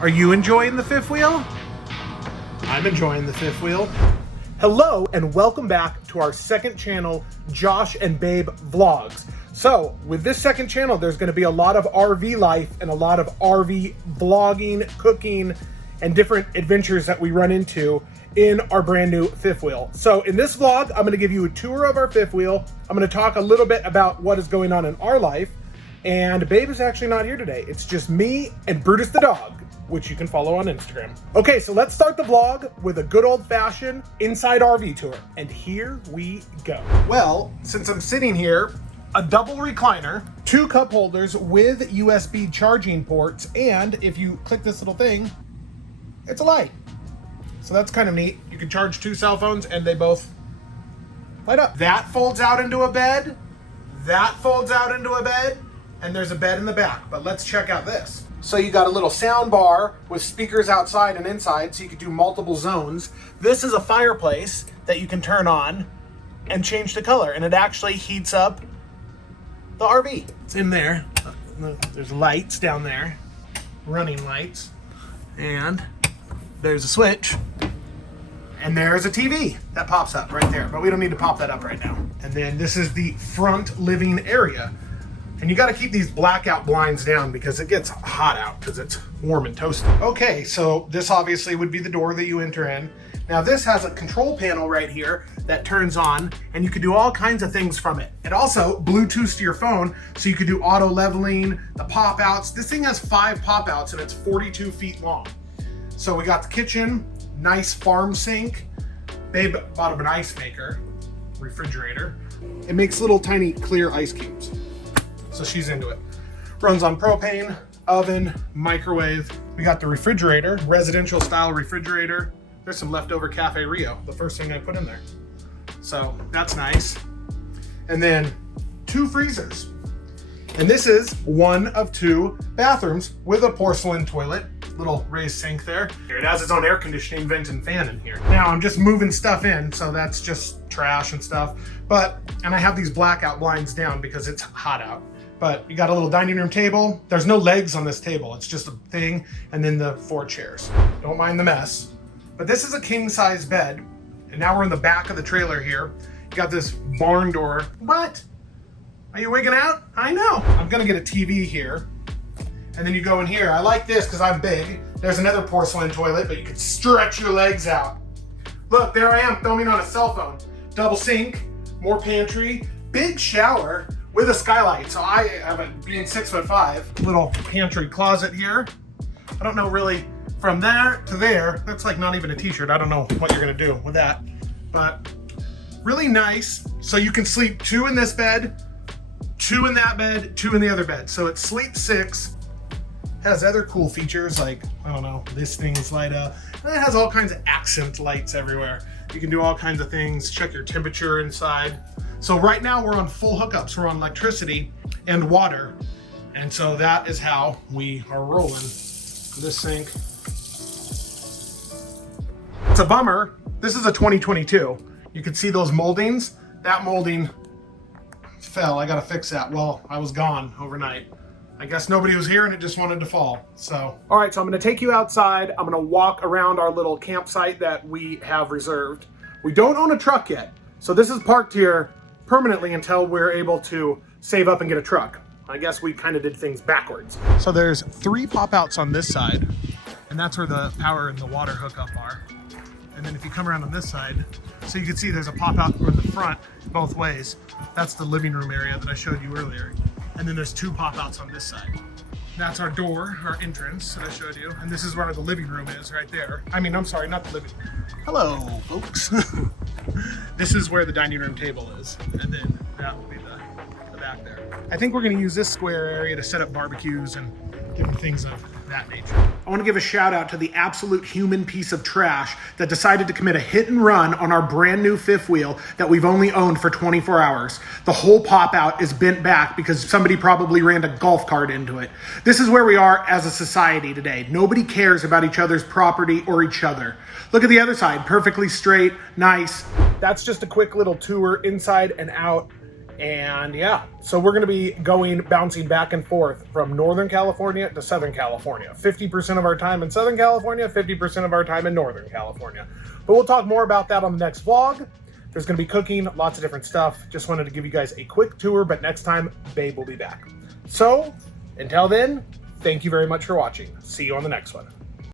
Are you enjoying the fifth wheel? I'm enjoying the fifth wheel. Hello and welcome back to our second channel, Josh and Babe Vlogs. So with this second channel, there's going to be a lot of RV life and a lot of RV vlogging, cooking, and different adventures that we run into in our brand new fifth wheel. So in this vlog, I'm going to give you a tour of our fifth wheel. I'm going to talk a little bit about what is going on in our life. And Babe is actually not here today. It's just me and Brutus the dog, which you can follow on Instagram. Okay, so let's start the vlog with a good old-fashioned inside RV tour. And here we go. Well, since I'm sitting here, a double recliner, 2 cup holders with USB charging ports, and if you click this little thing, it's a light. So that's kind of neat. You can charge 2 cell phones and they both light up. That folds out into a bed, that folds out into a bed, and there's a bed in the back. But let's check out this. So you got a little sound bar with speakers outside and inside, so you could do multiple zones. This is a fireplace that you can turn on and change the color, and it actually heats up the RV. It's in there. There's lights down there, running lights, and there's a switch, and there's a TV that pops up right there, but we don't need to pop that up right now. And then this is the front living area. And you got to keep these blackout blinds down because it gets hot out because it's warm and toasty. Okay, so this obviously would be the door that you enter in. Now this has a control panel right here that turns on, and you can do all kinds of things from it. It also Bluetooths to your phone, so you could do auto leveling, the pop outs. This thing has 5 pop outs and it's 42 feet long. So we got the kitchen, nice farm sink. Babe bought an ice maker, refrigerator. It makes little tiny clear ice cubes. So she's into it. Runs on propane, oven, microwave. We got the refrigerator, residential style refrigerator. There's some leftover Cafe Rio, the first thing I put in there. So that's nice. And then 2 freezers. And this is one of 2 bathrooms with a porcelain toilet, little raised sink there. It has its own air conditioning vent and fan in here. Now I'm just moving stuff in, so that's just trash and stuff. And I have these blackout blinds down because it's hot out. But you got a little dining room table. There's no legs on this table. It's just a thing, and then the 4 chairs. Don't mind the mess. But this is a king size bed. And now we're in the back of the trailer here. You got this barn door. What? Are you wigging out? I know. I'm gonna get a TV here. And then you go in here. I like this because I'm big. There's another porcelain toilet, but you can stretch your legs out. Look, there I am filming on a cell phone. Double sink, more pantry, big shower with a skylight. So I have a, being 6'5", little pantry closet here. I don't know really from there to there. That's like not even a t-shirt. I don't know what you're gonna do with that, but really nice. So you can sleep 2 in this bed, 2 in that bed, 2 in the other bed. So it sleeps 6. Has other cool features like, I don't know, this thing's light up. And it has all kinds of accent lights everywhere. You can do all kinds of things, check your temperature inside. So right now we're on full hookups. We're on electricity and water. And so that is how we are rolling. This sink. It's a bummer. This is a 2022. You can see those moldings. That molding fell. I gotta fix that. Well, I was gone overnight. I guess nobody was here and it just wanted to fall. So, all right, so I'm gonna take you outside. I'm gonna walk around our little campsite that we have reserved. We don't own a truck yet. So this is parked here permanently until we're able to save up and get a truck. I guess we kind of did things backwards. So there's 3 pop outs on this side, and that's where the power and the water hookup are. And then if you come around on this side, so you can see there's a pop out in the front both ways. That's the living room area that I showed you earlier. And then there's 2 pop outs on this side. That's our door, our entrance that I showed you. And this is where the living room is right there. I mean, I'm sorry, not the living room. Hello, folks. This is where the dining room table is. And then that will be the back there. I think we're gonna use this square area to set up barbecues and different things of that nature. I want to give a shout out to the absolute human piece of trash that decided to commit a hit and run on our brand new fifth wheel that we've only owned for 24 hours. The whole pop out is bent back because somebody probably ran a golf cart into it. This is where we are as a society today. Nobody cares about each other's property or each other. Look at the other side, perfectly straight, nice. That's just a quick little tour inside and out. And yeah, so we're going to be bouncing back and forth from Northern California to Southern California. 50% of our time in Southern California, 50% of our time in Northern California. But we'll talk more about that on the next vlog. There's going to be cooking, lots of different stuff. Just wanted to give you guys a quick tour, but next time, Babe will be back. So until then, thank you very much for watching. See you on the next one.